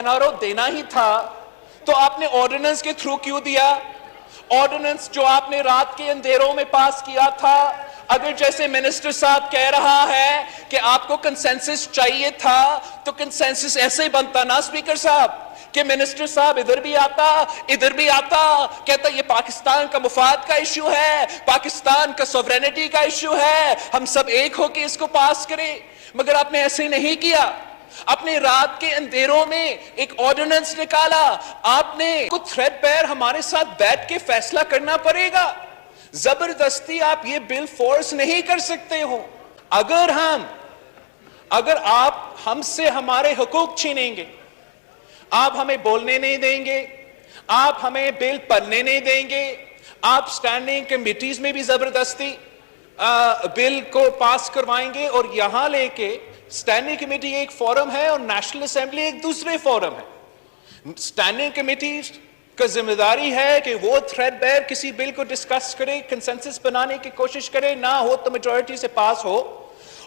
NRO देना ही था तो आपने ऑर्डिनेंस के थ्रू क्यों दिया? ऑर्डिनेंस जो आपने रात के अंधेरों में पास किया था, अगर जैसे मिनिस्टर साहब कह रहा है कि आपको कंसेंसस चाहिए था, तो कंसेंसस ऐसे बनता ना स्पीकर साहब कि मिनिस्टर साहब इधर भी आता इधर भी आता, कहता ये पाकिस्तान का मुफाद का इशू है, पाकिस्तान का सॉवरेनिटी का इशू है, हम सब एक होकर इसको पास करें। मगर आपने ऐसे नहीं किया। अपने रात के अंधेरों में एक ऑर्डिनेंस निकाला। आपने कुछ थ्रेडबेयर हमारे साथ बैठ के फैसला करना पड़ेगा। जबरदस्ती आप ये बिल फोर्स नहीं कर सकते हो। अगर आप हमसे हमारे हुकूक छीनेंगे, आप हमें बोलने नहीं देंगे, आप हमें बिल पढ़ने नहीं देंगे, आप स्टैंडिंग कमिटीज में भी जबरदस्ती बिल को पास करवाएंगे, और यहां लेके स्टैंडिंग कमेटी एक फोरम है और नेशनल असेंबली एक दूसरे फोरम है। स्टैंडिंग कमेटी का जिम्मेदारी है कि वो थ्रेडबेयर किसी बिल को डिस्कस करे, कंसेंसस बनाने की कोशिश करे, ना हो तो मेजॉरिटी से पास हो।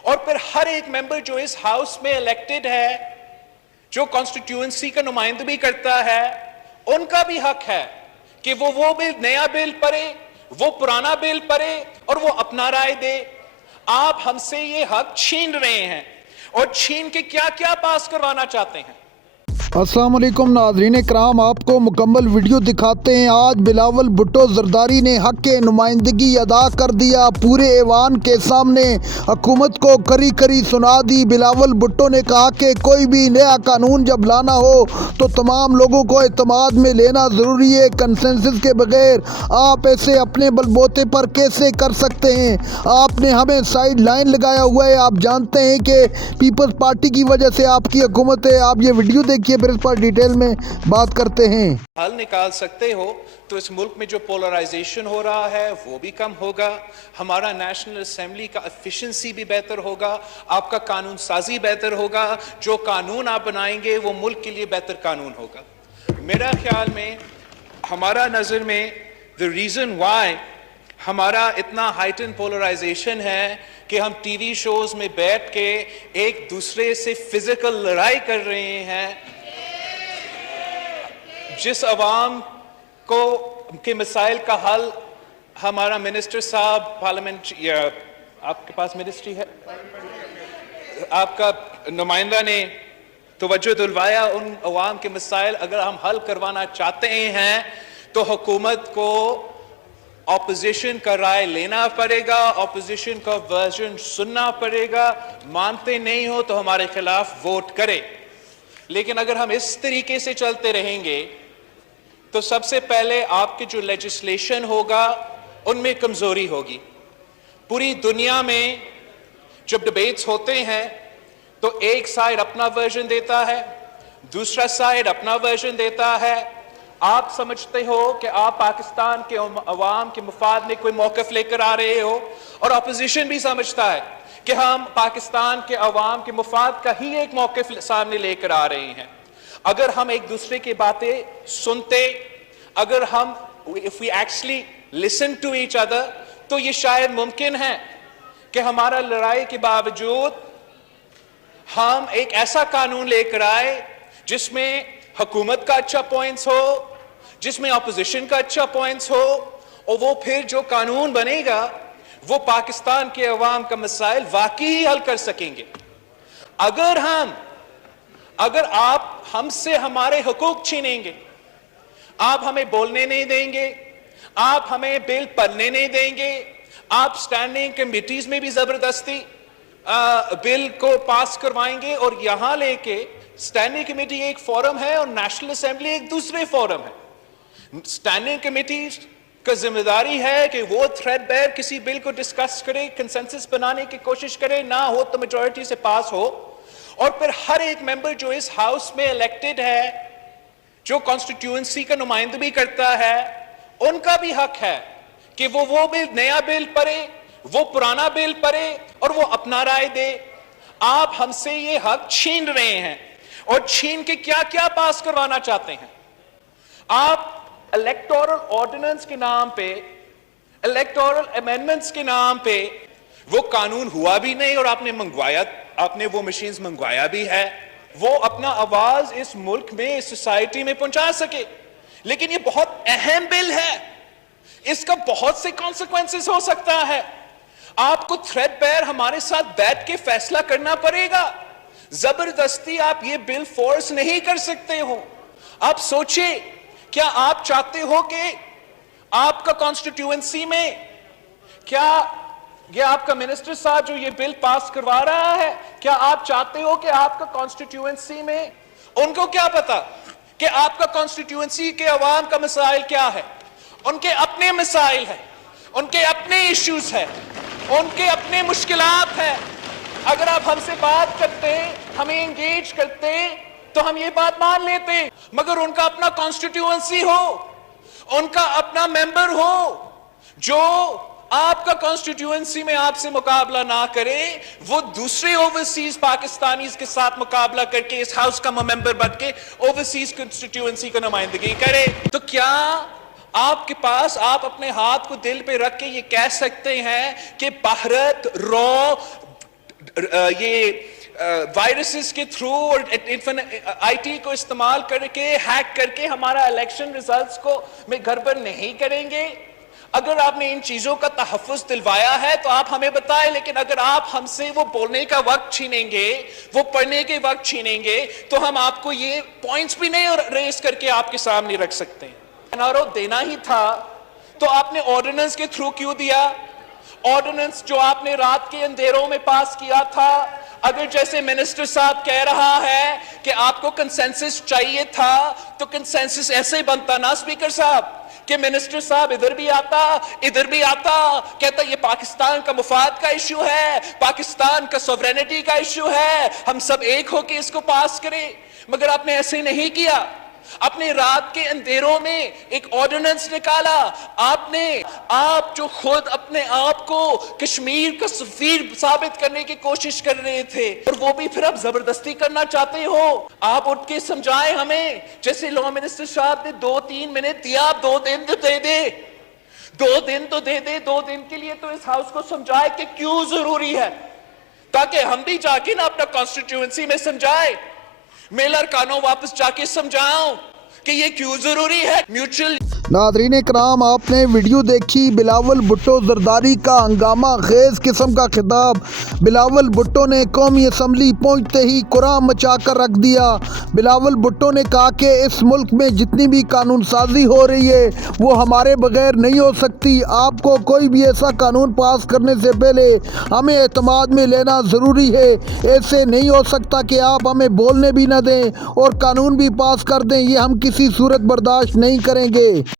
और फिर हर एक मेंबर जो इस हाउस में इलेक्टेड है, जो कॉन्स्टिट्यूएंसी का नुमाइंदगी करता है, उनका भी हक है कि वो बिल, नया बिल पढ़े, वो पुराना बिल पढ़े और वो अपना राय दे। आप हमसे ये हक छीन रहे हैं, और छीन के क्या क्या पास करवाना चाहते हैं। अस्सलाम वालेकुम नाज़रीन कराम, आपको मुकम्मल वीडियो दिखाते हैं। आज बिलावल भुट्टो ज़रदारी ने हक़ के नुमाइंदगी अदा कर दिया, पूरे ऐवान के सामने हुकूमत को करी करी सुना दी। बिलावल भुट्टो ने कहा कि कोई भी नया कानून जब लाना हो तो तमाम लोगों को एतमाद में लेना ज़रूरी है। कंसेंसस के बगैर आप ऐसे अपने बलबोते पर कैसे कर सकते हैं? आपने हमें साइड लाइन लगाया हुआ है। आप जानते हैं कि पीपल्स पार्टी की वजह से आपकी हुकूमत है। आप ये वीडियो देखिए, फिर इस पर डिटेल में बात करते हैं। हल निकाल सकते हो तो इस मुल्क में जो पोलराइजेशन हो रहा है वो भी कम होगा, हमारा नेशनल असेंबली का एफिशिएंसी भी बेहतर होगा, आपका कानून साजी बेहतर होगा, जो कानून आप बनाएंगे वो मुल्क के लिए बेहतर कानून होगा। मेरा ख्याल में, हमारा नज़र में, द रीज़न वाई हमारा इतना हाइटन पोलराइजेशन है कि हम टीवी शोज में बैठ के एक दूसरे से फिजिकल लड़ाई कर रहे हैं। जिस अवाम को के मसाइल का हल हमारा मिनिस्टर साहब पार्लियामेंट, या आपके पास मिनिस्ट्री है, आपका नुमाइंदा ने तवज्जो दिलवाया, उन अवाम के मसाइल अगर हम हल करवाना चाहते हैं तो हुकूमत को ऑपोजिशन का राय लेना पड़ेगा, ऑपोजिशन का वर्जन सुनना पड़ेगा। मानते नहीं हो तो हमारे खिलाफ वोट करें। लेकिन अगर हम इस तरीके से चलते रहेंगे तो सबसे पहले आपके जो लेजिस्लेशन होगा उनमें कमजोरी होगी। पूरी दुनिया में जब डिबेट्स होते हैं तो एक साइड अपना वर्जन देता है, दूसरा साइड अपना वर्जन देता है। आप समझते हो कि आप पाकिस्तान के अवाम के मुफाद में कोई मौक़िफ़ लेकर आ रहे हो, और अपोजिशन भी समझता है कि हम पाकिस्तान के अवाम के मुफाद का ही एक मौक़िफ़ सामने लेकर आ रहे हैं। अगर हम एक दूसरे की बातें सुनते, अगर हम if we actually listen to each other, तो ये शायद मुमकिन है कि हमारा लड़ाई के बावजूद हम एक ऐसा कानून लेकर आए जिसमें हुकूमत का अच्छा पॉइंट्स हो, जिसमें अपोजिशन का अच्छा पॉइंट्स हो, और वो फिर जो कानून बनेगा वो पाकिस्तान के अवाम का मसाइल वाकई हल कर सकेंगे। अगर आप हमसे हमारे हुकूक छीनेंगे, आप हमें बोलने नहीं देंगे, आप हमें बिल पढ़ने नहीं देंगे, आप स्टैंडिंग कमिटीज में भी जबरदस्ती बिल को पास करवाएंगे, और यहां लेके स्टैंडिंग कमेटी एक फोरम है और नेशनल असेंबली एक दूसरे फोरम है। स्टैंडिंग कमेटी का जिम्मेदारी है कि वो थ्रेडबेयर किसी बिल को डिस्कस करे, कंसेंसस बनाने की कोशिश करे, ना हो तो मेजॉरिटी से पास हो। और फिर हर एक मेंबर जो इस हाउस में इलेक्टेड है, जो कॉन्स्टिट्यूएंसी का नुमाइंदगी करता है, उनका भी हक है कि वो बिल, नया बिल पढ़े, वो पुराना बिल पढ़े और वो अपना राय दे। आप हमसे ये हक छीन रहे हैं, और छीन के क्या क्या पास करवाना चाहते हैं। आप इलेक्टोरल ऑर्डिनेंस के नाम पे, इलेक्टोरल अमेंडमेंट्स के नाम पे, वो कानून हुआ भी नहीं और आपने मंगवाया, आपने वो मशीन्स मंगवाया भी है। وہ اپنا آواز اس ملک میں اس سوسائٹی میں پہنچا سکے. لیکن یہ بہت اہم بل ہے, اس کا بہت سے کانسیکوینسز ہو سکتا ہے. آپ کو تھریڈ پیر ہمارے ساتھ بیٹھ کے فیصلہ کرنا پڑے گا. زبردستی آپ یہ بل فورس نہیں کر سکتے ہو. آپ سوچیں, کیا آپ چاہتے ہو کہ آپ کا کانسٹیٹیوئنسی میں, کیا یہ آپ کا منسٹر صاحب جو یہ بل پاس کروا رہا ہے, کیا آپ چاہتے ہو کہ آپ کا کانسٹیٹیوئنسی میں, ان کو کیا پتا کہ آپ کا کانسٹیٹیوئنسی کے عوام کا مسائل کیا ہے؟ ان کے اپنے مسائل ہیں, ان کے اپنے ایشوز ہیں, ان کے اپنے مشکلات ہیں. اگر آپ ہم سے بات کرتے, ہمیں انگیج کرتے, تو ہم یہ بات مان لیتے. مگر ان کا اپنا کانسٹیٹیوئنسی ہو, ان کا اپنا ممبر ہو جو آپ کا کانسٹیٹیوئنسی میں آپ سے مقابلہ نہ کرے, وہ دوسرے اوورسیز پاکستانیز کے ساتھ مقابلہ کر کے اس ہاؤس کا ممبر بن کے اوورسیز کانسٹیٹیوئنسی کا نمائندگی کرے, تو کیا آپ کے پاس, آپ اپنے ہاتھ کو دل پہ رکھ کے یہ کہہ سکتے ہیں کہ بھارت رو یہ وائرسز کے تھرو اور آئی ٹی کو استعمال کر کے, ہیک کر کے ہمارا الیکشن ریزلٹس کو میں گڑبڑ نہیں کریں گے؟ اگر آپ نے ان چیزوں کا تحفظ دلوایا ہے تو آپ ہمیں بتائیں. لیکن اگر آپ ہم سے وہ بولنے کا وقت چھینیں گے, وہ پڑھنے کے وقت چھینیں گے, تو ہم آپ کو یہ پوائنٹس بھی نہیں ریز کر کے آپ کے سامنے رکھ سکتے ہیں. NRO دینا ہی تھا تو آپ نے آرڈیننس کے تھرو کیوں دیا؟ آرڈیننس جو آپ نے رات کے اندھیروں میں پاس کیا تھا, اگر جیسے منسٹر صاحب کہہ رہا ہے کہ آپ کو کنسنسس چاہیے تھا, تو کنسنسس ایسے بنتا نا اسپیکر صاحب کہ منسٹر صاحب ادھر بھی آتا, ادھر بھی آتا, کہتا یہ پاکستان کا مفاد کا ایشو ہے, پاکستان کا سوورینٹی کا ایشو ہے, ہم سب ایک ہو کے اس کو پاس کریں. مگر آپ نے ایسے نہیں کیا. اپنے رات کے اندھیروں میں ایک آرڈیننس نکالا آپ نے, آپ جو خود اپنے آپ کو کشمیر کا سفیر ثابت کرنے کی کوشش کر رہے تھے, اور وہ بھی پھر آپ زبردستی کرنا چاہتے ہو. آپ اٹھ کے سمجھائیں ہمیں, جیسے لا منسٹر صاحب نے 2-3 منٹ دیا, آپ 2 دن تو دے دے, 2 دن تو دے دے. 2 دن کے لیے تو اس ہاؤس کو سمجھائے کہ کیوں ضروری ہے, تاکہ ہم بھی جا کے نا اپنا کانسٹیٹیوئنسی میں سمجھائے, میلر کانوں واپس جا کے سمجھاؤں کہ یہ کیوں ضروری ہے. میوچل. ناظرین کرام, آپ نے ویڈیو دیکھی بلاول بھٹو زرداری کا ہنگامہ خیز قسم کا خطاب. بلاول بھٹو نے قومی اسمبلی پہنچتے ہی قرآن مچا کر رکھ دیا. بلاول بھٹو نے کہا کہ اس ملک میں جتنی بھی قانون سازی ہو رہی ہے وہ ہمارے بغیر نہیں ہو سکتی. آپ کو کوئی بھی ایسا قانون پاس کرنے سے پہلے ہمیں اعتماد میں لینا ضروری ہے. ایسے نہیں ہو سکتا کہ آپ ہمیں بولنے بھی نہ دیں اور قانون بھی پاس کر دیں. یہ ہم کسی صورت برداشت نہیں کریں گے.